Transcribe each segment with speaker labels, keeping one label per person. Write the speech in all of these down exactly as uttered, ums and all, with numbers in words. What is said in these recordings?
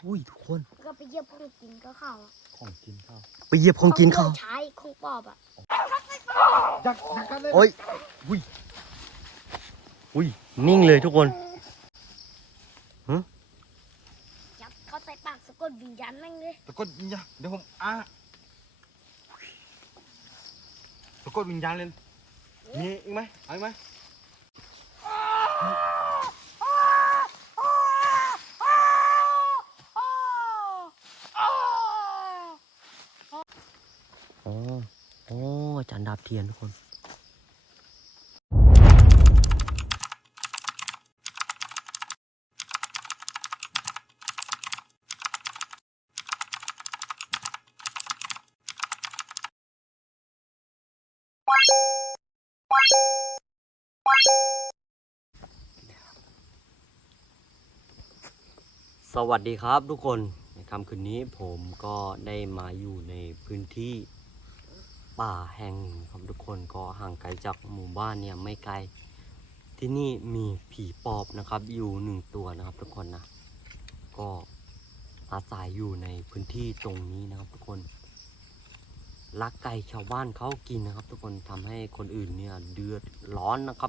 Speaker 1: อุ้ยทุกคน
Speaker 2: ก็ไปเยียบของกินก็เข้า
Speaker 3: ของกินข้าว
Speaker 1: ไปเหยียบของกินเขา
Speaker 2: ใช้ของปอบอ่ะ
Speaker 3: ยักยักกันเลย
Speaker 1: โอ้ยอุ้ยอุ้ยนิ่งเลยทุกคนฮะ
Speaker 2: ยับเขาใส่ปากสะกดวิญญาณแม่งเลย
Speaker 3: สะกดวิญญาณเดี๋ยวผมอ่ะสะกดวิญญาณเลยมีอีกไหมเอาอีกไหม
Speaker 1: อ๋ออ๋ออาจารย์ดาบเทียนทุกคนสวัสดีครับทุกคนในค่ำคืนนี้ผมก็ได้มาอยู่ในพื้นที่ป่าแห่งหนึ่งครับทุกคนก็ห่างไกลจากหมู่บ้านเนี่ยไม่ไกลที่นี่มีผีปอบนะครับอยู่หนึ่งตัวนะครับทุกคนนะก็อาศัยอยู่ในพื้นที่ตรงนี้นะครับทุกคนลักไก่ชาวบ้านเขากินนะครับทุกคนทำให้คนอื่นเนี่ยเดือดร้อนนะครับ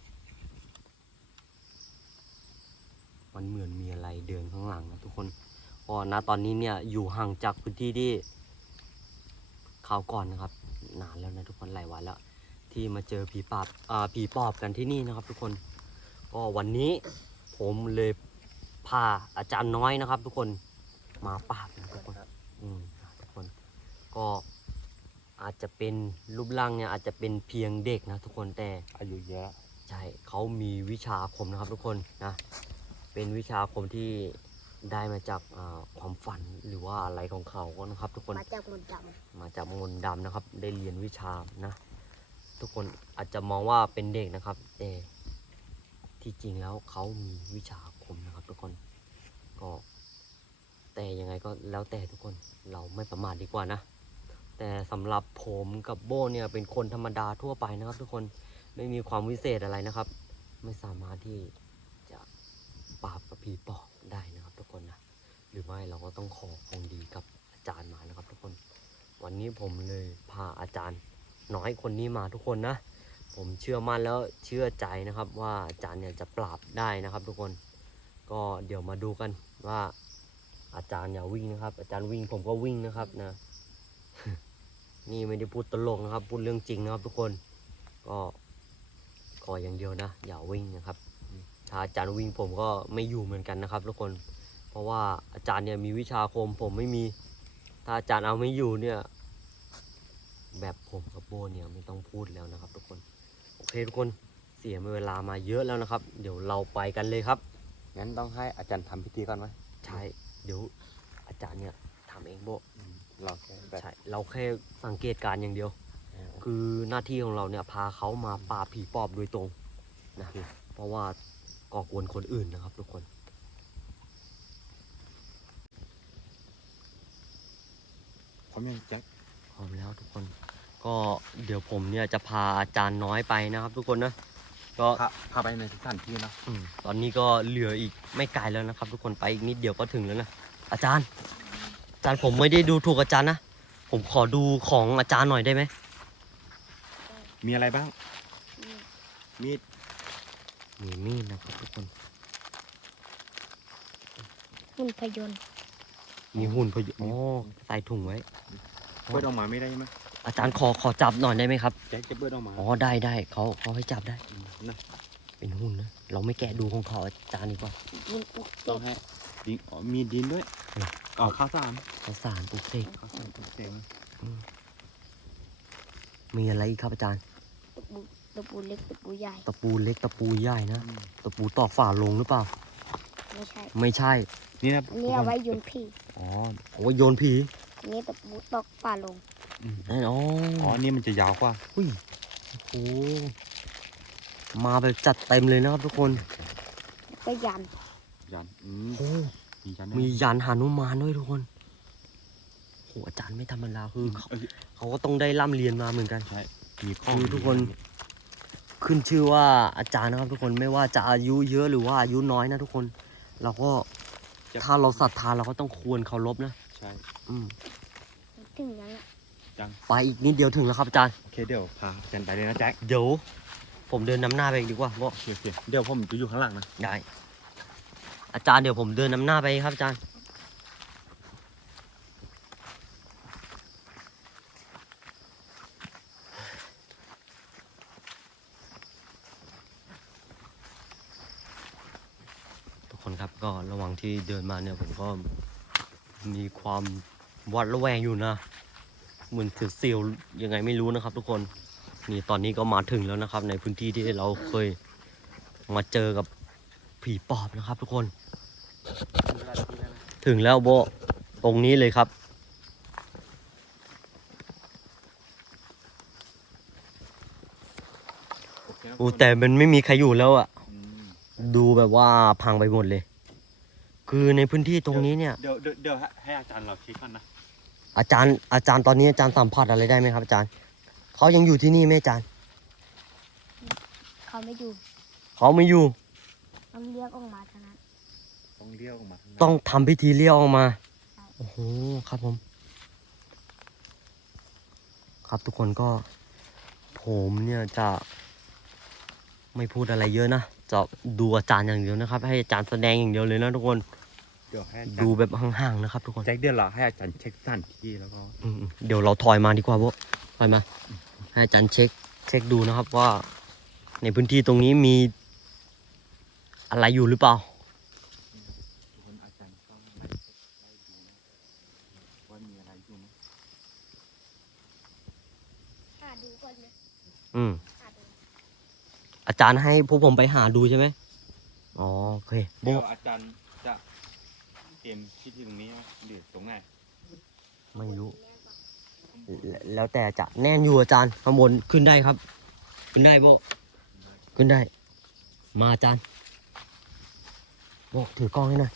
Speaker 1: มันเหมือนมีอะไรเดินข้างหลังนะทุกคนก็ณตอนนี้เนี่ยอยู่ห่างจากพื้นที่ที่ข่าวก่อนนะครับนานแล้วนะทุกคนหลายวันแล้วที่มาเจอผีปอบอ่าผีปอบกันที่นี่นะครับทุกคนก็วันนี้ผมเลยพาอาจารย์น้อยนะครับทุกคนมาปราบนะทุกคนอืมทุกคนก็อาจจะเป็นรูปร่างเนี่ยอาจจะเป็นเพียงเด็กนะทุกคนแต่
Speaker 3: อายุเยอะ
Speaker 1: ใช่เขามีวิชาอาคมนะครับทุกคนนะเป็นวิชาอาคมที่ได้มาจากความฝันหรือว่าอะไรของเขาก็นะครับทุกคน
Speaker 2: มาจากมนต์ด
Speaker 1: ำมาจากมนต์ดำนะครับได้เรียนวิชานะทุกคนอาจจะมองว่าเป็นเด็กนะครับแต่ที่จริงแล้วเขามีวิชาอาคมนะครับทุกคนก็แต่ยังไงก็แล้วแต่ทุกคนเราไม่ประมาทดีกว่านะแต่สำหรับผมกับโบเนี่ยเป็นคนธรรมดาทั่วไปนะครับทุกคนไม่มีความวิเศษอะไรนะครับไม่สามารถที่จะปราบกับผีปอบได้นะครับทุกคนนะหรือไม่เราก็ต้องขอของดีกับอาจารย์มานะครับทุกคนวันนี้ผมเลยพาอาจารย์น้อยคนนี้มาทุกคนนะผมเชื่อมั่นแล้วเชื่อใจนะครับว่าอาจารย์เนี่ยจะปราบได้นะครับทุกคนก็เดี๋ยวมาดูกันว่าอาจารย์อย่าวิ่งนะครับอาจารย์วิ่งผมก็วิ่งนะครับนะ นี่ไม่ได้พูดตลกนะครับพูดเรื่องจริงนะครับทุกคนก็ขออย่างเดียวนะอย่าวิ่งนะครับถ้าอาจารย์วิ่งผมก็ไม่อยู่เหมือนกันนะครับทุกคนเพราะว่าอาจารย์เนี่ยมีวิชาอาคมผมไม่มีถ้าอาจารย์เอาไม่อยู่เนี่ยแบบผมกับโบเนี่ยไม่ต้องพูดแล้วนะครับทุกคนโอเคทุกคนเสียเวลามาเยอะแล้วนะครับเดี๋ยวเราไปกันเลยครับ
Speaker 3: งั้นต้องให้อาจารย์ทำพิธีก่อนไหม
Speaker 1: ใช่เดี๋ยวอาจารย์เนี่ยทำเองโบ
Speaker 3: เราแค่แบบ
Speaker 1: ใช่เราแค่สังเกตการอย่างเดียวคือหน้าที่ของเราเนี่ยพาเขามาปราบผีปอบโดยตรงนะเพราะว่าก่อกวนคนอื่นนะครับทุกคน
Speaker 3: พร้อมยังแจ็ค
Speaker 1: พร้อมแล้วทุกคนก็เดี๋ยวผมเนี่ยจะพาอาจารย์น้อยไปนะครับทุกคนนะก็
Speaker 3: พาพาไปในสถานที่เนาะ
Speaker 1: ตอนนี้ก็เหลืออีกไม่ไกลแล้วนะครับทุกคนไปอีกนิดเดียวก็ถึงแล้วนะอาจารย์อาจารย์ผมไม่ได้ดูถูกอาจารย์นะผมขอดูของอาจารย์หน่อยได้ไหม
Speaker 3: มีอะไรบ้างมีด
Speaker 1: มีมีดนะครับทุกคน
Speaker 2: หุ่นพยนต์
Speaker 1: มีหุ่นพยนต์อ๋อใส่ถุงไว้
Speaker 3: เปิดออกมาไม่ได้ไหม
Speaker 1: อาจารย์ขอขอจับหน่อยได้ไหมครับ
Speaker 3: แจ็คจะเปิดออกมา
Speaker 1: อ๋อได้ได้เขาเขาให้จับได้นะเป็นหุ่นนะเราไม่แกะดูของเขาอาจารย์ดีกว่า
Speaker 3: ต้องให้ดินมีดินด้วยอ๋อข้าวสาร
Speaker 1: ข้าวสารปุกเสก
Speaker 3: ข้าวสารปุกเสก
Speaker 1: มีอะไรอีกครับอาจารย์
Speaker 2: ตะปูเล็กตะปูใหญ่
Speaker 1: ตะปูเล็กตะปูใหญ่นะตะปูตอกฝาลงหรือเปล่า
Speaker 2: ไม่ใช่
Speaker 1: ไม่ใช่
Speaker 3: นี่นะ
Speaker 2: นี่เอาไว้โยนผี
Speaker 1: อ๋อเอาไว้โยนผี
Speaker 2: นี่ตะปูตอกฝาลง
Speaker 1: นั่นอ๋อ
Speaker 3: อ๋อนี่มันจะยาวกว่า
Speaker 1: อุ้ยโอ้มาแบบจัดเต็มเลยนะครับทุกคน
Speaker 2: ก็ยัน
Speaker 3: ยัน
Speaker 1: โอ้มียันหนุมานด้วยทุกคนโหอาจารย์ไม่ธรรมดาคือเขาเขาก็ต้องได้ร่ำเรียนมาเหมือนกัน
Speaker 3: ใช่มีข้อ
Speaker 1: คือทุกคนขึ้นชื่อว่าอาจารย์นะครับทุกคนไม่ว่าจะอายุเยอะหรือว่าอายุน้อยนะทุกคนเราก็
Speaker 3: จะ
Speaker 1: ถ้าเราศรัทธาเราก็ต้องควรเคารพนะ
Speaker 3: ใช่
Speaker 1: อืม
Speaker 2: ถึงยังอ่ะ
Speaker 3: จัง
Speaker 1: ไปอีกนิดเดียวถึงแล้วครับอาจารย์
Speaker 3: โอเคเดี๋ยวพาอาจารย์ไปเลยนะแจ็ค
Speaker 1: เดี๋ยวผมเดินนำหน้าไปดีกว่าเพราะ
Speaker 3: โอเคโอเคเดี๋ยวผมจะอยู่ข้างหลังนะ
Speaker 1: ได้อาจารย์เดี๋ยวผมเดินนำหน้าไปครับอาจารย์ทุกคนครับก็ระหว่างที่เดินมาเนี่ยผมก็มีความหวาดระแวงอยู่นะเหมือนเสียวๆยังไงไม่รู้นะครับ ทุกคนนี่ตอนนี้ก็มาถึงแล้วนะครับ ในพื้นที่ที่เราเคยมาเจอกับผีปอบนะครับ ทุกคน ถึงแล้วโบะตรงนี้เลยครับอูแต่มันไม่มีใครอยู่แล้วอะ
Speaker 3: อืม
Speaker 1: ดูแบบว่าพังไปหมดเลย คือในพื้นที่ตรงนี้เนี่ย
Speaker 3: เดี๋ยวเดี๋ยวเดี๋ยวให้อาจารย์เราเช็คก่อนนะ
Speaker 1: อาจารย์อาจารย์ตอนนี้อาจารย์สัมผัสอะไรได้ไหมครับอาจารย์เขายังอยู่ที่นี่ไหมอาจารย์
Speaker 2: เขาไม่อยู่
Speaker 1: เขาไม่อยู่
Speaker 2: ต้องเรียกออกมาเท่านั้น
Speaker 3: ต้องเรียกออกมาข้างใน
Speaker 1: ต้องทำพิธีเรียกออกมา
Speaker 2: ใช่
Speaker 1: โอ้โหครับผม ครับทุกคนก็ผมเนี่ยจะไม่พูดอะไรเยอะนะจะดูอาจารย์อย่างเดียวนะครับ ให้อาจารย์แสดงอย่างเดียวเลยนะทุกคน
Speaker 3: เดี๋ยวให้อาจาร
Speaker 1: ดู
Speaker 3: ย์
Speaker 1: แบบห่างๆนะครับ ทุกคน
Speaker 3: แจ็คเดี๋ยวเราให้อาจารย์เช็คสถานที่แล้วก็
Speaker 1: อืมๆเดี๋ยวเราถอยมาดีกว่าโบะถอยมา ให้อาจารย์เช็ค เช็คดูนะครับว่า ในพื้นที่ตรงนี้มีอะไรอยู่หรือเปล่า
Speaker 3: ทุกคนอาจารย์ต้องไล่เช็คไล่ดูนะว่ามีอะไรอยู่ไหม
Speaker 2: หาดูก่อนเลย
Speaker 1: อืม
Speaker 2: หาดู
Speaker 1: อาจารย์ให้พวกผมไปหาดูใช่ไหมอ๋อโอเคโบ
Speaker 3: เดี๋ยวอาจารย์จะเตรียมที่ที่ตรงนี้ไหมหรือตรงไหน
Speaker 1: ไม่รู้
Speaker 2: แม่บอก
Speaker 1: แล้วแต่จะแน่นอยู่อาจารย์ข้างบนขึ้นได้ครับ ขึ้นได้โบขึ้นได้ มาอาจารย์โบถือกล้องให้หน่อย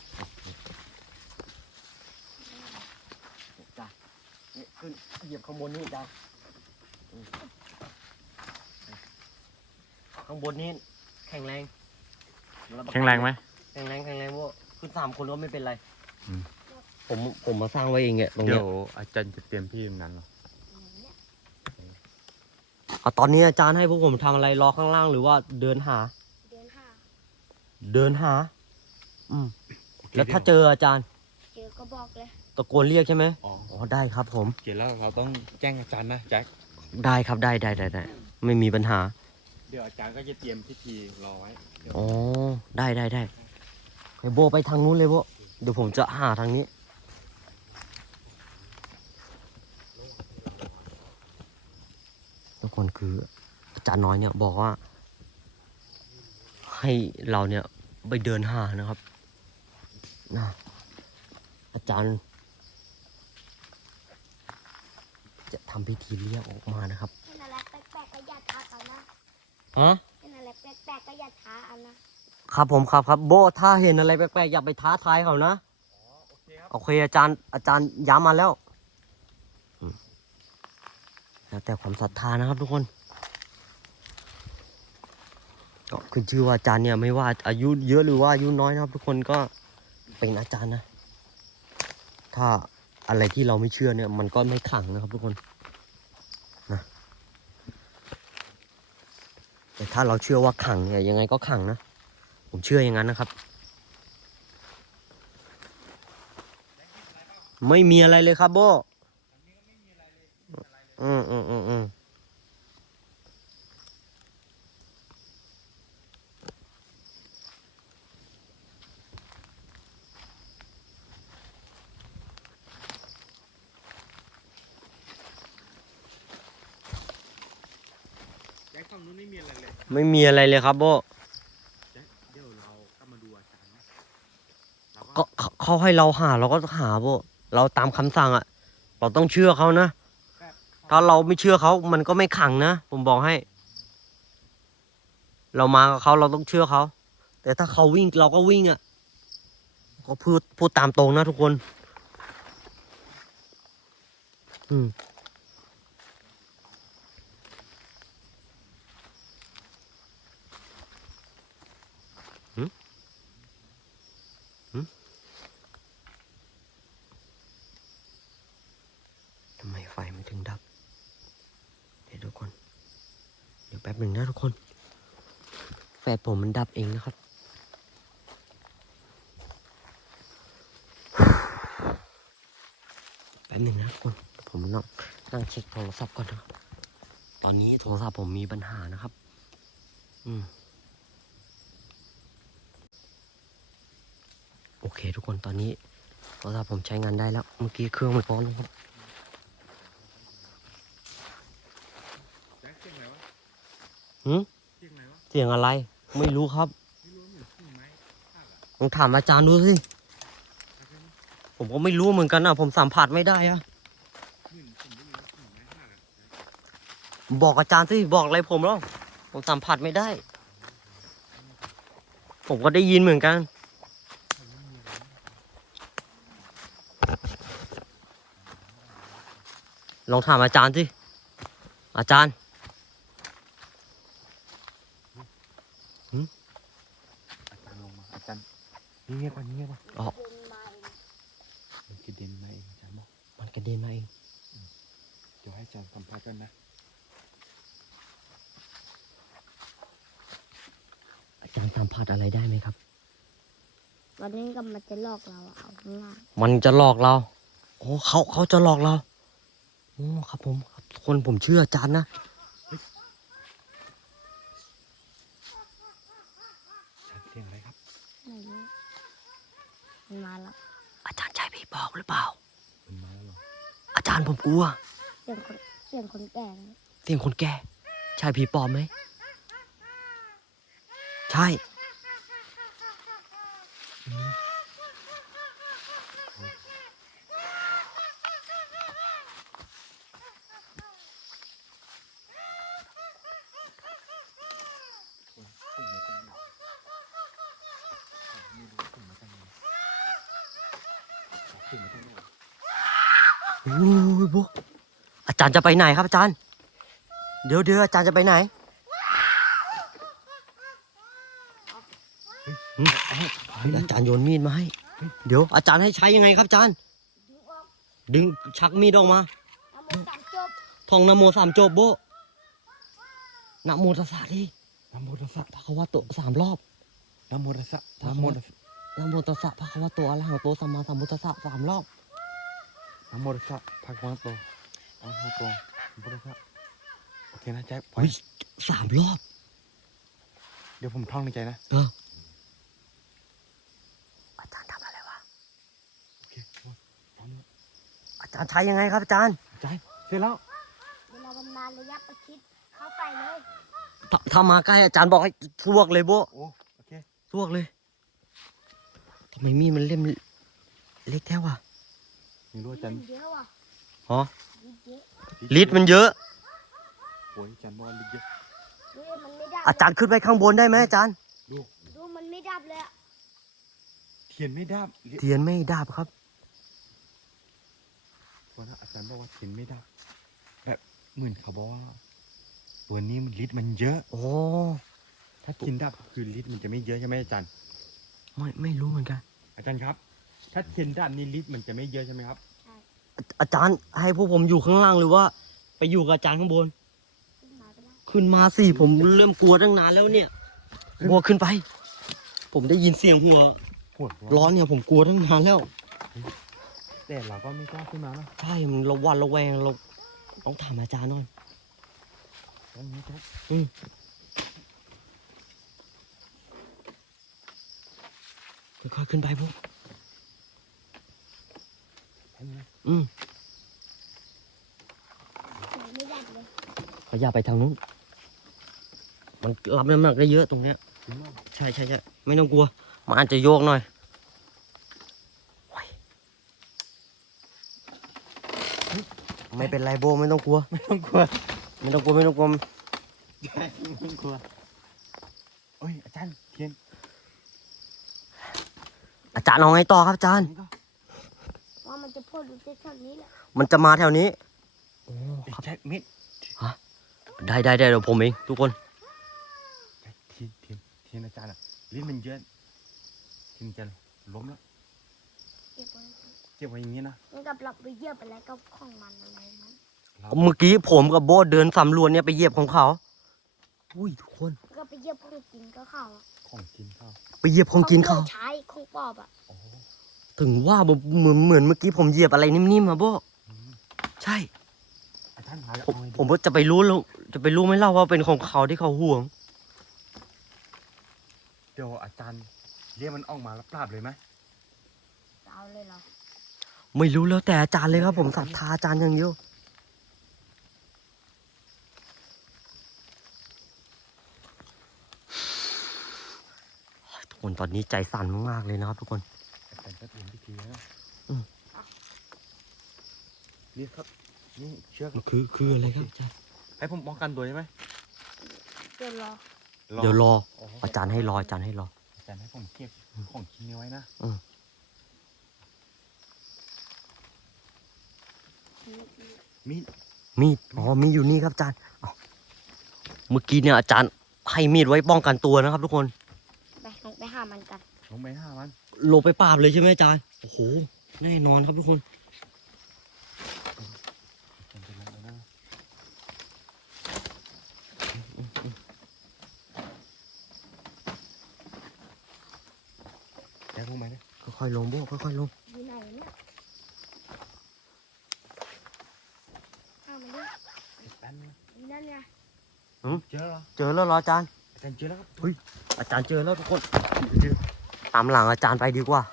Speaker 1: จ้านี่ขึ้นเหยียบข้างบนนี่อาจารย์อืมข้างบนนี้แข็งแรง
Speaker 3: แข็งแรงไหม
Speaker 1: แข็งแรงแข็งแรงโบขึ้นสามคนก็ไม่เป็นไร
Speaker 3: อืม
Speaker 1: ผมผมมาสร้างไว้เองเนี่ยตรง
Speaker 3: เดี๋
Speaker 1: เนี้
Speaker 3: ย
Speaker 1: ยว
Speaker 3: อาจารย์จะเตรียมที่ตรงนั้นเหรอ
Speaker 2: อย่างเนี้ย
Speaker 1: เอาตอนนี้อาจารย์ให้พวกผมทำอะไรรอข้างล่างหรือว่าเดินหา
Speaker 2: เดินหา
Speaker 1: เดินหา อืม แล้วถ้าเจออาจารย์
Speaker 2: เจอก็บอกเลย
Speaker 1: ตะโกนเรียกใช่ไหม
Speaker 3: อ๋อ
Speaker 1: อ๋อ ได้ครับผม
Speaker 3: เขียนแล้วเราต้องแจ้งอาจารย์นะแจ็ค
Speaker 1: ได้ครับ ได้ได้ได้ได้ไม่มีปัญหา
Speaker 3: เดี๋ยวอาจารย์ก็จะเตรียมพิธีรอไว้เดี๋ยว
Speaker 1: อ๋อ ได้ได้ได้ไอโบไปทางนู้นเลยโบ เดี๋ยวผมจะหาทางนี้ ทุกคนคืออาจารย์น้อยเนี่ยบอกว่า ให้เราเนี่ยไปเดินหานะครับนะอาจารย์ จะทำพิธีเรียกออกมานะครับ
Speaker 2: เห็นอะไรแปลกๆก็อย่าท้าเอานะ
Speaker 1: ฮะ
Speaker 2: เห็นอะไรแปลกๆก็อย่าท้าเอานะ
Speaker 1: ครับผมครับครับโบถ้าเห็นอะไรแปลกๆอย่าไปท้าทายเขานะ
Speaker 3: โอเคครับ
Speaker 1: โอเคอาจารย์อาจารย์ย้ำมาแล้วอืมแล้วแต่ความศรัทธานะครับทุกคนก็ขึ้นชื่อว่าอาจารย์เนี่ยไม่ว่าอายุเยอะหรือว่าอายุน้อยนะครับ ทุกคนก็เป็นอาจารย์นะ ถ้าอะไรที่เราไม่เชื่อเนี่ย มันก็ไม่ขลังนะครับทุกคนนะแต่ถ้าเราเชื่อว่าขลังเนี่ยยังไงก็ขลังนะผมเชื่ออย่างนั้นนะครับ ไม่มีอะไรเลยครับโบอืมอืมอืมอืม
Speaker 3: แจ็คฝั่งนู้นไม่มีอะไรเลย
Speaker 1: ไม่มีอะไรเลยครับโบ
Speaker 3: แจ็คเดี๋ยวเราก็มาดูอาจารย์นะเรา
Speaker 1: ก็เขาเขาให้เราหาเราก็หาโบเราตามคำสั่งอะเราต้องเชื่อเขานะ
Speaker 3: แบบ
Speaker 1: ถ้าเราไม่เชื่อเขามันก็ไม่ขังนะ ผมบอกให้ เรามากับเขาเราต้องเชื่อเขา แต่ถ้าเขาวิ่งเราก็วิ่งอะก็พูดพูดตามตรงนะทุกคน อืมหืมหืมป๊บหนึ่งนะทุกคนแฟนผมมันดับเองนะครับแป๊บหนึ่งนะทุกคนผมนั่งนั่งเช็คโทรศัพท์ก่อนนะครับตอนนี้โทรศัพท์ผมมีปัญหานะครับอืมโอเคทุกคนตอนนี้โทรศัพท์ผมใช้งานได้แล้วเมื่อกี้เครื่องมันร้อนนะครับ
Speaker 3: แจ็คเสียงอะไรวะ
Speaker 1: หืม
Speaker 3: เสียงอะไรวะ
Speaker 1: เสียงอะไรไม่รู้ครับ
Speaker 3: ไม่รู้เหมือนกิ่งไม้หักอ่ะ
Speaker 1: ลองถามอาจารย์ดูสิ
Speaker 3: แล้วก็
Speaker 1: ผมก็ไม่รู้เหมือนกันนะผมสัมผัสไม่ได้อะ
Speaker 3: เหมือนผมได้ยินว่ากิ่งไม้หักอ่ะ
Speaker 1: บอกอาจารย์สิบอกอะไรผมแล้วผมสัมผัสไม่ได้ ผมก็ได้ยินเหมือนกัน ลองถามอาจารย์สิอาจารย์
Speaker 3: อาจารย์ลงมาอาจารย์เงียบๆก่อนเงียบๆก่อน
Speaker 1: อ๋อ
Speaker 2: เดินมาเอง
Speaker 3: มันกระเด็นมาเองอาจารย์บอก
Speaker 1: มันกระเด็นมาเอง
Speaker 3: เดี๋ยวให้อาจารย์สัมภาษณ์กันนะ
Speaker 1: อาจารย์สัมผัสอะไรได้ไหมครับ
Speaker 2: วันนี้ก็มันจะหลอกเราอะเอาง่าย
Speaker 1: มันจะหลอกเราโอ้เขาเขาจะหลอกเราโอ้ครับผมครับคนผมเชื่ออาจารย์นะ
Speaker 3: อาจารย์เสียงอะไรครับ
Speaker 2: ๆไม่รู้มันมาแล้ว
Speaker 1: อาจารย์ใช่ผีบอกหรือเปล่า
Speaker 3: มันมาแล้วเหรอ
Speaker 1: อาจารย์ผมกลัว
Speaker 2: เสียงคนเสียงคนแก่นะ
Speaker 1: เสียงคนแก่ใช่ผีปลอมไหมใช่อืม
Speaker 3: คนส่งมาจากไหนผมไม่รู้ว่าส่งมาจากไหนส่งมาจากไหน
Speaker 1: โอ้ยบุ๊กอาจารย์จะไปไหนครับอาจารย์ เดี๋ยวเดี๋ยวอาจารย์จะไปไหนหืมอาจารย์โยนมีดมาให้ เดี๋ยวอาจารย์ให้ใช้ยังไงครับอาจารย์
Speaker 2: ดึงออก
Speaker 1: ดึงชักมีดออกมา
Speaker 2: เอามือจับจบ
Speaker 1: ท่องนะโมสามจบโบนะโมตัสสะดิ
Speaker 3: นะโมตัสสะ
Speaker 1: พระคะวะโตสามรอบ
Speaker 3: นะโมตัสสะนะโมตัสสะ
Speaker 1: นะโมตัสสะพระคะวะโตอะระหังโตสัมมาสัมพุทธัสสะสามรอบ
Speaker 3: นะโมตัสสะภะคะวะโตอะระหะโตสัมมาสัมพุทธัสสะโอเคนะแจ็ค
Speaker 1: เฮ้ยสามรอบ
Speaker 3: เดี๋ยวผมท่องในใจนะ
Speaker 1: เอออาจารย์ทำอะไรวะ
Speaker 3: โอเคพร้อมแล้ว
Speaker 1: อาจารย์ใช้ยังไงครับอาจารย์
Speaker 3: ใจเสร็จแล้ว
Speaker 2: เวลาบำนาญระยะประชิดเข้าไปเลย
Speaker 1: ถ้าถ้ามาใกล้อาจารย์บอกให้สวกเลยโบ
Speaker 3: โอ้โอเค
Speaker 1: สวกเลยทำไมมีดมันเล่มเล็กแค่วะ
Speaker 3: ไม่รู้อาจารย์
Speaker 2: เยอะว่ะ
Speaker 1: ฮะ
Speaker 2: ลิเยอะ
Speaker 1: ลิตรมันเยอะ
Speaker 3: โอ้ยอาจารย์บอกว่าลิตรเยอะ
Speaker 2: ดูดิมันไม่ดับ
Speaker 1: อาจารย์ขึ้นไปข้างบนได้ไหมอาจารย์
Speaker 3: ดู
Speaker 2: ดูมันไม่ดับเลยอะ
Speaker 3: เทียนไม่ดับลิตร
Speaker 1: เทียนไม่ดับครับ
Speaker 3: วันนั้นอาจารย์บอกว่าเทียนไม่ดับแบบเหมือนเขาบอกว่าตัวนี้มันลิตรมันเยอะ
Speaker 1: โอ้
Speaker 3: ถ้าเทียนดับคือลิตรมันจะไม่เยอะใช่ไหมอาจารย์
Speaker 1: ไม่ไม่รู้เหมือนกัน
Speaker 3: อาจารย์ครับ ถ้าเทียนดับนี่ลิตรมันจะไม่เยอะใช่ไหมครับ
Speaker 1: อาอาจารย์ให้พวกผมอยู่ข้างล่างหรือว่า ไปอยู่กับอาจารย์ข้างบน
Speaker 2: ขึ้นมาไปแล้ว
Speaker 1: ขึ้นมาสิผมเริ่มกลัวตั้งนานแล้วเนี่ยกลัวขึ้นไป ผมได้ยินเสียงหัว
Speaker 3: หัว
Speaker 1: ร้อนเนี่ยผมกลัวตั้งนานแล้ว
Speaker 3: แต่เราก็ไม่กล้าขึ้นมานะ
Speaker 1: ใช่มันระวัดระแวงเราต้องถามอาจารย์หน่อย
Speaker 3: ตรงนี้ครับ
Speaker 1: อืมค่อยๆขึ้นไปพวก
Speaker 3: เห็นไหม
Speaker 1: อืม
Speaker 2: มันไม่ดับเลย
Speaker 1: เขาอย่าไปทางนู้น มันรับน้ำหนักได้เยอะตรงเนี้ย
Speaker 3: จริงมาก
Speaker 1: ใช่ใช่ใช่ไม่ต้องกลัว มันอาจจะโยกหน่อยโอ้ยไม่เป็นไรโบไม่ต้องกลัว
Speaker 3: ไม่ต้องกลัว
Speaker 1: ไม่ต้องกลัวไม่ต้องกลัว
Speaker 3: ใช่ไม่ต้องกลัวโอ้ยอาจารย์เทียน
Speaker 1: อาจารย์เอาไงต่อครับอาจารย์
Speaker 3: นี่ก็
Speaker 2: ว่ามันจะพ่นดูเท่านี้แหละ
Speaker 1: มันจะมาแถวนี้โอ้
Speaker 3: ไอ้
Speaker 1: ครับ
Speaker 3: แจ็คเม็ด
Speaker 1: ได้ได้ได้เดี๋ยวผมเองทุกคน
Speaker 3: แจ็คเทียนเทียนเทียนอาจารย์อะลิ้นมันเยอะเทียนจะล้มแล้ว
Speaker 2: เก็บไว้
Speaker 3: เก็บไว้อย่างนี้นะ
Speaker 2: มันกับเราไปเยี่ยมอะไรก็ของมันอะไรนั้น
Speaker 3: เรา
Speaker 1: เมื่อกี้ผมกับโบเดินสำรวจเนี่ยไปเหยียบของเขาอุ้ยทุกคน
Speaker 2: ก็ไปเยี่ยมของกินก็เข้าอะ
Speaker 3: ของกินข้าว
Speaker 1: ไปเหยียบของกินเขา
Speaker 2: ใช้ของปอบอ่ะ
Speaker 3: โอ้โห
Speaker 1: ถึงว่าผมเหมือนเหมือนเมื่อกี้ผมเหยียบอะไรนิ่มๆมาโบ
Speaker 3: อืม
Speaker 1: ใช่
Speaker 3: อาจารย์หาแล้ว
Speaker 1: ผม
Speaker 3: เอาไงดี
Speaker 1: ผมว่าจะไปรู้แล้วจะไปรู้ไหมเล่าว่าเป็นของเขาที่เขาห่วง
Speaker 3: เดี๋ยวอาจารย์เรียกมันออกมาแล้วปราบเลยไหม
Speaker 2: จะเอาเลยเหรอ
Speaker 1: ไม่รู้แล้วแต่อาจารย์เลยครับ ผมศรัทธาอาจารย์อย่างเดียวทุกคนตอนนี้ใจสั่นมากๆเลยนะครับทุกคน
Speaker 3: อาจารย์จะเตรียมพิธีแล้วนะ
Speaker 1: อืม
Speaker 3: นี่ครับนี่เชือก
Speaker 1: คือคืออะไรครับอาจารย์
Speaker 3: ให้ผมป้องกันตัวใช่ไหม
Speaker 2: เดี๋ยวรอ
Speaker 1: เดี๋ยวรอ
Speaker 3: โอ้โห
Speaker 1: อาจารย์ให้รออาจารย์ให้รอ
Speaker 3: อาจารย์ให้ผมเก็บของชิ้นนี้ไว้นะ มีด
Speaker 1: มีดอ๋อมีอยู่นี่ครับอาจารย์เอ้าเมื่อกี้เนี่ยอาจารย์ให้มีดไว้ป้องกันตัวนะครับทุกคน
Speaker 2: ไปลงไปหามันกัน
Speaker 3: ลงไปห้ามัน
Speaker 1: ลงไปปราบเลยใช่ไหมอาจารย์โอ้โหแน่นอนครับทุกคน
Speaker 3: อาจารย์จะลงไปนะแจ็คลงไปนะ
Speaker 1: ค่อยๆลงโบค่อยๆลง
Speaker 2: อยู่ไหนเนี่ยข้ามันดิ
Speaker 3: แป๊บนึง
Speaker 2: อยู่นั่นไง
Speaker 3: เจอแล้วเหรอ
Speaker 1: เจอแล้วเหรออาจารย์
Speaker 3: อาจารย์เจอแล้วครับ
Speaker 1: เฮ้ย อาจารย์เจอแล้วทุกคนเจอตามหลังอาจารย์ไปดีกว่า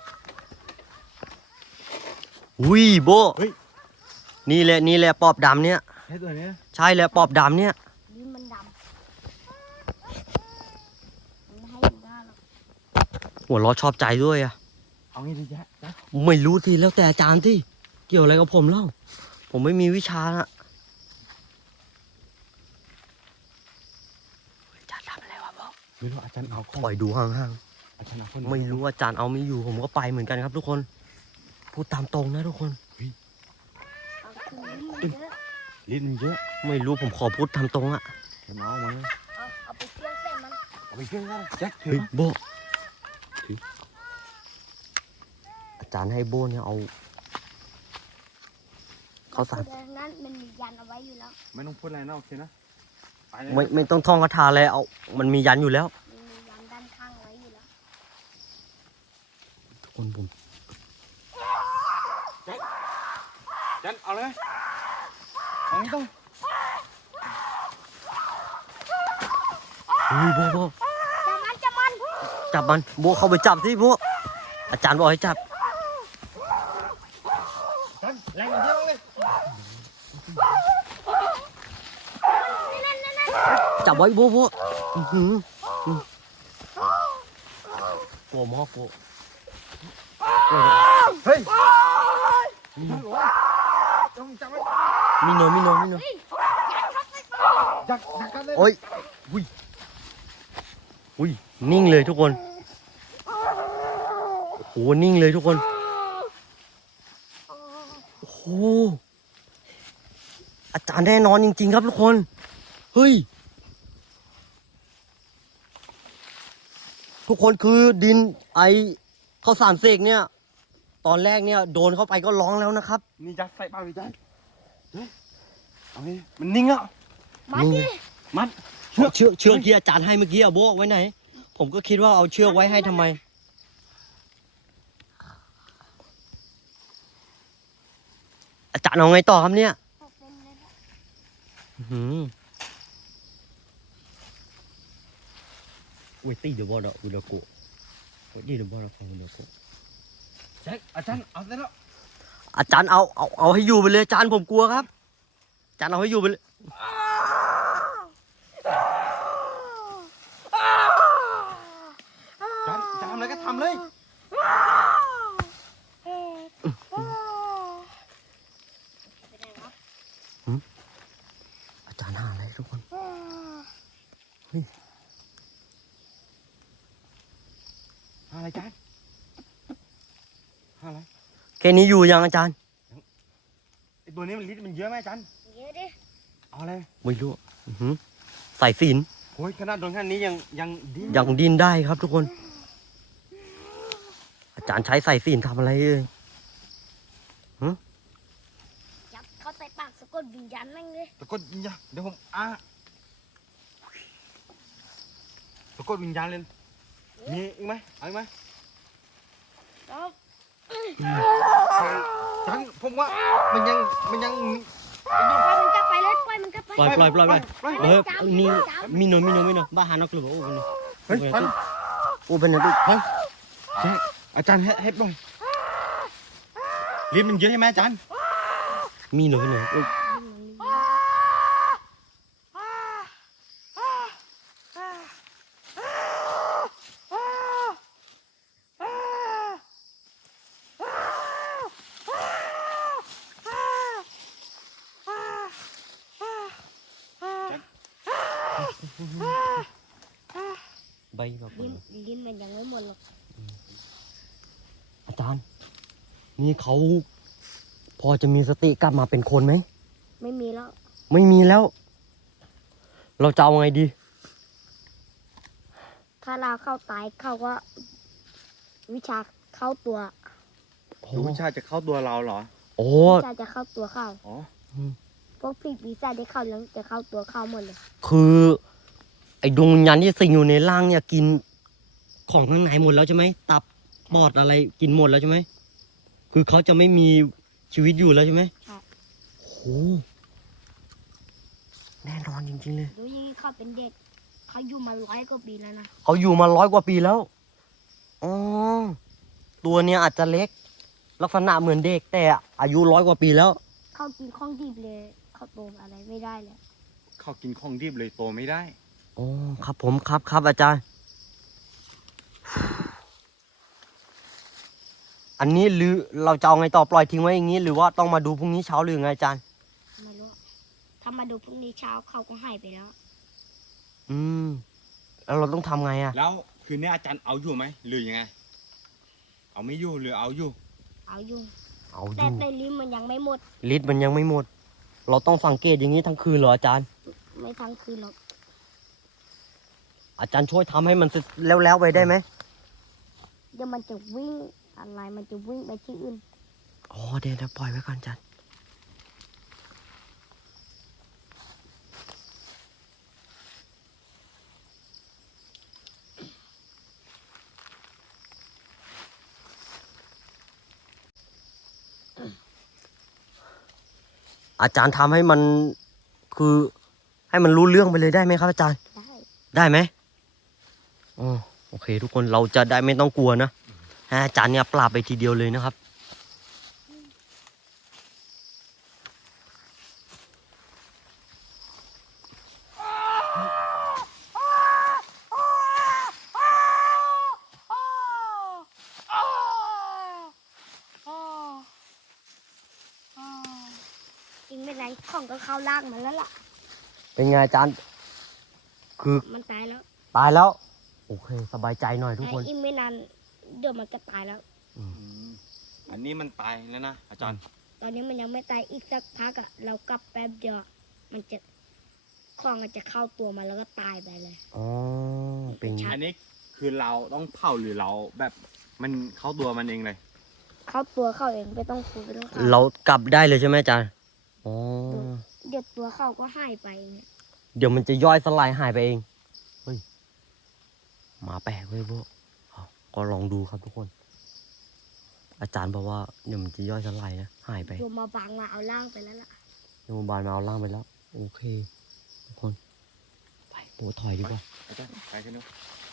Speaker 1: อุ้ยโบ
Speaker 3: เฮ้ย
Speaker 1: นี่แหละนี่แหละปอบดำเนี่ย
Speaker 3: ใช่ตัวเนี้ย
Speaker 1: ใช่แหละปอบดำเนี่ย
Speaker 2: ลิ้นมันดำมันไม่ให้อยู่ได้หรอก
Speaker 1: หัวเราะชอบใจด้วยอะ
Speaker 3: เอางี้ดิแจ็คแจ็ค
Speaker 1: ไม่รู้สิแล้วแต่อาจารย์ที่เกี่ยวอะไรกับผมเล่าผมไม่มีวิชานะอาจารย์ทำอะไรวะโบ
Speaker 3: ไม่รู้อาจารย์เอาของ
Speaker 1: คอยดูห่าง
Speaker 3: อาจารย์เอาคน
Speaker 1: ๆไม่รู้อาจารย์เอาไม่อยู่ผมก็ไปเหมือนกันครับทุกคนพูดตามตรงนะทุกคน
Speaker 2: เอาคือลิ้นมันเยอะ
Speaker 3: ลิ้นมันเยอะ
Speaker 1: ไม่รู้ผมขอพูดตามตรงอะ
Speaker 3: เดี๋ยวมันเอามาเลย
Speaker 2: เอาเอาไปเคี่ยวเส้นมัน
Speaker 3: เอาไปเครื่องกันแจ็คถือ
Speaker 1: เฮ้ย
Speaker 3: มา
Speaker 1: โบถืออาจารย์ให้โบเนี่ยเอาเขาสาร
Speaker 2: คือนั้นมันมียันเอาไว้อยู่แล้ว
Speaker 3: ไม่ต้องพูดอะไรนะโอเคนะไปเลย
Speaker 1: ไม่ไม่ต้องท่องคาถาเลยเอามันมียันอยู่แล้ว
Speaker 2: มันมียันด้านข้างไว้อยู่แล้ว
Speaker 1: ทุกคนผม
Speaker 3: แจ็คเอาเลยเอางี้ต้อง
Speaker 1: เฮ้ยโบโบ
Speaker 2: จับมันจับมัน
Speaker 1: จับมันโบเข้าไปจับสิโบอาจารย์บอกให้จับ
Speaker 3: แจ็คแรงมันเยอะเลย
Speaker 2: นั่นนั่นนั่น
Speaker 1: จับไว้โบโบอื้อหืออื้อโกมอกโก
Speaker 3: เฮ้ยต้องจับไว้
Speaker 1: มิโนมิโนมิโน
Speaker 3: จับจับกันเลย
Speaker 1: โอ้ยอุ้ยอุ้ยนิ่งเลยทุกคนโอ้โหนิ่งเลยทุกคนโอ้โหอาจารย์แน่นอนจริงๆครับทุกคนเฮ้ยทุกคนคือดินไอข้าวสารเสกเนี่ย ตอนแรกเนี่ยโดนเข้าไปก็ร้องแล้วนะครับ
Speaker 3: นี่ยัดใส่เป้าดิแจ็คเฮ้ยเอางี้มันนิ่งอ่ะ
Speaker 2: มาดิ
Speaker 3: มัด
Speaker 1: เชือกเชือกที่อาจารย์ให้เมื่อกี้อะโบะไว้ไหน ผมก็คิดว่าเอาเชือกไว้ให้ทำไม อาจารย์เอาไงต่อครับเนี่ย
Speaker 2: เป็นเลยนะ
Speaker 1: อื้อหืออุ้ยตีเดี๋ยวบอลอะอุดาโกะอุ้ยตีเดี๋ยวบอลอะของอุดาโกะ
Speaker 3: แจ็คอาจารย์เอาได้แล้ว
Speaker 1: อาจารย์เอาเอาเอาให้อยู่ไปเลยอาจารย์ผมกลัวครับ อาจารย์เอาให้อยู่ไปเลย
Speaker 3: อาจารย์จะทำอะไรก็ทำเลย
Speaker 2: ไปไหนวะ
Speaker 1: อาจารย์หาอะไรทุกคน
Speaker 3: หาอะไรอาจารย์หาอะไร
Speaker 1: แค่นี้อยู่ยังอาจารย์
Speaker 3: ไอตัวนี้มันลิ้นมันเยอะไหมอาจารย์
Speaker 2: เยอะดิ
Speaker 3: เอาอะไร
Speaker 1: ไม่รู้อื้อหือใส่ศีล
Speaker 3: โอ้ยขนาดโดนแค่นี้ยังยังดิ้น
Speaker 1: ยังดิ้นได้ครับทุกคน อาจารย์ใช้ใส่ศีลทำอะไรเอ่ย
Speaker 2: จับเขาใส่ปากสะกดวิญญาณแม่งเลย
Speaker 3: แต่ก็ยิงยาเดี๋ยวผมอ่ะสะกดวิญญาณเลยมีอีกไหมเอาอีกไหม
Speaker 2: แล้ว
Speaker 3: จังผมว่ามันยังมันยัง
Speaker 2: ปล่อยมันกลับไปเลยปล่อยมันกลับไป
Speaker 1: ปล่อยปล่อยปล่อยปล่อย
Speaker 3: ปล่อย
Speaker 1: เออนี่มีโนมีโนมีโนบ้าหานอกหรือเปล่าโอ้เป็น
Speaker 3: เฮ้ยพัน
Speaker 1: โอ้เป็นอะไร
Speaker 3: พันใช่อาจารย์ให้ให้ปล่อยลิ้นมันเยอะใช่ไหมอาจารย์
Speaker 1: มีโนมีโนโอ้ ใบแบบ
Speaker 2: ลิ้นลิ้นมันยังไม่หมดหรอก
Speaker 1: อาจารย์นี่เขาพอจะมีสติกลับมาเป็นคนไหม
Speaker 2: ไม่มีแล้ว
Speaker 1: ไม่มีแล้ว เราจะเอาไงดี
Speaker 2: ถ้าเราเข้าตายเขาก็วิชาเข้าตัว
Speaker 1: โอ้
Speaker 3: ดูวิชาจะเข้าตัวเราเหรอ
Speaker 1: โอ้
Speaker 2: วิชาจะเข้าตัวเข้า
Speaker 3: อ๋อ
Speaker 2: พวกผีปีศาจได้เข้าแล้วจะเข้าตัวเข้าหมดเลย
Speaker 1: คือ ไอ้ดวงวิญญาณที่สิงอยู่ในร่างเนี่ยกินของข้างในหมดแล้วใช่ไหมตับปอดอะไรกินหมดแล้วใช่ไหมคือเขาจะไม่มีชีวิตอยู่แล้วใช่ไหม
Speaker 2: ใช่
Speaker 1: โอ้โหแน่นอนจริงๆเลย
Speaker 2: ดูยังเขาเป็นเด็กเขาอยู่มาร้อยกว่าปีแล้วนะ
Speaker 1: เขาอยู่มาร้อยกว่าปีแล้วอ๋อตัวเนี้ยอาจจะเล็ก ลักษณะเหมือนเด็กแต่อายุร้อยกว่าปีแล้ว
Speaker 2: เขากินของดิบเลยเขาโตอะไรไม่ได้เลย
Speaker 3: เขากินของดิบเลยโตไม่ได้
Speaker 1: อ๋อครับผมครับครับอาจารย์ อันนี้หรือเราจะเอาไงต่อปล่อยทิ้งไว้อย่างนี้หรือว่าต้องมาดูพรุ่งนี้เช้าหรือไงอาจารย์
Speaker 2: ไม่รู้ถ้ามาดูพรุ่งนี้เช้าเขาก็หายไปแล้ว
Speaker 1: อืมแล้วเราต้องทำไงอะ
Speaker 3: แล้วคืนนี้อาจารย์เอาอยู่ไหมหรือยังไง เอาไม่อยู่หรือเอาอยู่
Speaker 2: เอาอยู่
Speaker 1: เอาอ
Speaker 2: แต่
Speaker 1: ยู่
Speaker 2: แต่ลิ้นมันยังไม่หมด
Speaker 1: ฤทธิ์มันยังไม่หมด เราต้องสังเกตอย่างนี้ทั้งคืนเหรออาจารย์
Speaker 2: ไม่ทั้งคืนหรอก
Speaker 1: อาจารย์ช่วยทำให้มันแล้วแล้วๆไปได้ไหม
Speaker 2: เดี๋ยวมันจะวิ่งอะไรมันจะวิ่งไปที่อื่น
Speaker 1: อ๋อเดี๋ยวเดี๋ยวปล่อยไว้ก่อนอาจารย์อาจารย์ทำให้มันคือให้มันรู้เรื่องไปเลยได้ไหมครับอาจารย์
Speaker 2: ได้
Speaker 1: ได้ไหมอ๋อโอเค ทุกคนเราจะได้ไม่ต้องกลัวนะให้อาจารย์เนี่ยปราบไปทีเดียวเลยนะครับ
Speaker 2: จริงไม่ไรของก็เข้าล่างมันแล้วล่ะ
Speaker 1: เป็นไงอาจารย์ คือ
Speaker 2: มันตายแล้ว
Speaker 1: ตายแล้ว โอเค สบายใจหน่อยทุกคน
Speaker 2: ไอ้อีกไม่นานเดี๋ยวมันก็ตายแล้ว
Speaker 1: อืม
Speaker 3: อันนี้มันตายแล้วนะอาจารย์
Speaker 2: ตอนนี้มันยังไม่ตายอีกสักพักอะเรากลับแป๊บเดียวมันจะของมันจะเข้าตัวมันแล้วก็ตายไปเลย
Speaker 1: อ๋อ เป็น
Speaker 3: อันนี้คือเราต้องเผาหรือเราแบบมันเข้าตัวมันเองเลย
Speaker 2: เข้าตัวเข้าเองไม่ต้องคุยไม่ต้องเข้า
Speaker 1: เรากลับได้เลยใช่ไหมอาจารย์ อ๋อ
Speaker 2: เดี๋ยวตัวเข้าก็หายไปเนี่ย
Speaker 1: เดี๋ยวมันจะย่อยสลายหายไปเอง เฮ้ยหมาแปลกเว้ยพวกเอาก็ลองดูครับทุกคน อาจารย์บอกว่าเดี๋ยวมันจะย่อยสลายนะ หายไป
Speaker 2: โยมมาบังมาเอาล่างไปแล้วล่ะ
Speaker 1: โรงพยาบาลมาเอาล่างไปแล้ว โอเค ทุกคน ไปโบถอยดีกว่า
Speaker 3: อาจารย์ไปกันเนาะ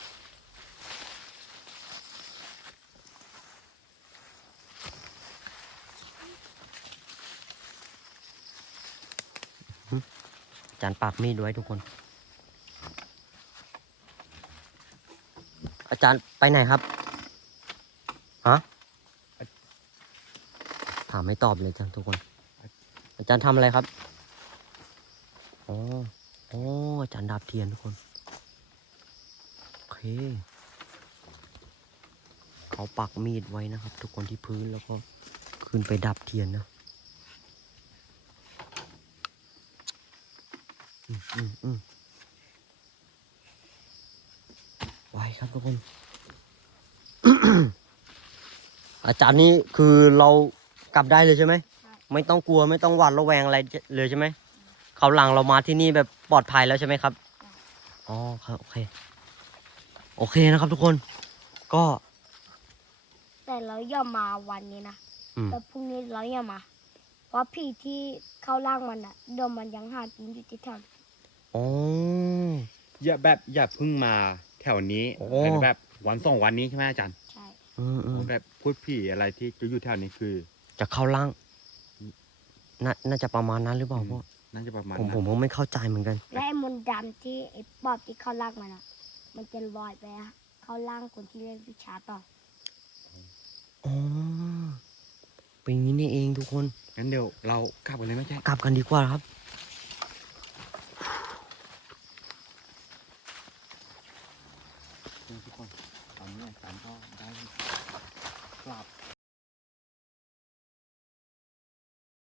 Speaker 1: อาจารย์ปากมีดไว้ทุกคน อาจารย์ไปไหนครับ ฮะ ถามไม่ตอบเลยอาจารย์ทุกคน อาจารย์ทำอะไรครับ อ๋ออ๋ออาจารย์ดับเทียนทุกคน โอเค เขาปักมีดไว้นะครับ ทุกคนที่พื้นแล้วก็ขึ้นไปดับเทียนนะ อืมอืมอืมไวครับทุกคน อาจารย์นี่คือเรากลับได้เลยใช่ไหม ไม่ต้องกลัวไม่ต้องหวาดระแวงอะไรเลยใช่ไหมเขาวหลังเรามาที่นี่แบบปลอดภัยแล้วใช่ไหมครับ อ๋อครับโอเคโอเคนะครับทุกคน ก็
Speaker 2: แต่เราอย่ามาวันนี้นะ
Speaker 1: อืม
Speaker 2: แต่พรุ่งนี้เราอย่ามา เพราะผีที่เข้าร่างมันอ่ะเดี๋ยวมันยังหากินอยู่ที่แถว
Speaker 1: อ๋อ
Speaker 3: อย่าแบบอย่าเพิ่งมาแถวนี้
Speaker 1: โอ้
Speaker 3: เป็นแบบวันสองวันนี้ใช่ไหมอาจารย์
Speaker 2: ใช่
Speaker 1: อืมอืม
Speaker 3: แบบพูดผีอะไรที่จะอยู่แถวนี้คือ
Speaker 1: จะเข้าร่างน่าน่าจะประมาณนั้นหรือเปล่าพ่อ
Speaker 3: น่าจะประมาณ
Speaker 1: ผม
Speaker 3: นั้น
Speaker 1: ผมก็ไม่เข้าใจเหมือนกัน
Speaker 2: และไอ้มนต์ดำที่ไอ้ปอบที่เข้าร่างมันอ่ะ มันจะลอยไปเข้าร่างคนที่เล่นวิชาต่อ
Speaker 1: อ๋อ เป็นอย่างนี้นี่เองทุกคน
Speaker 3: งั้นเดี๋ยวเรากลับกันเลยไหมแจ๊ค
Speaker 1: กลับกันดีกว่าครับ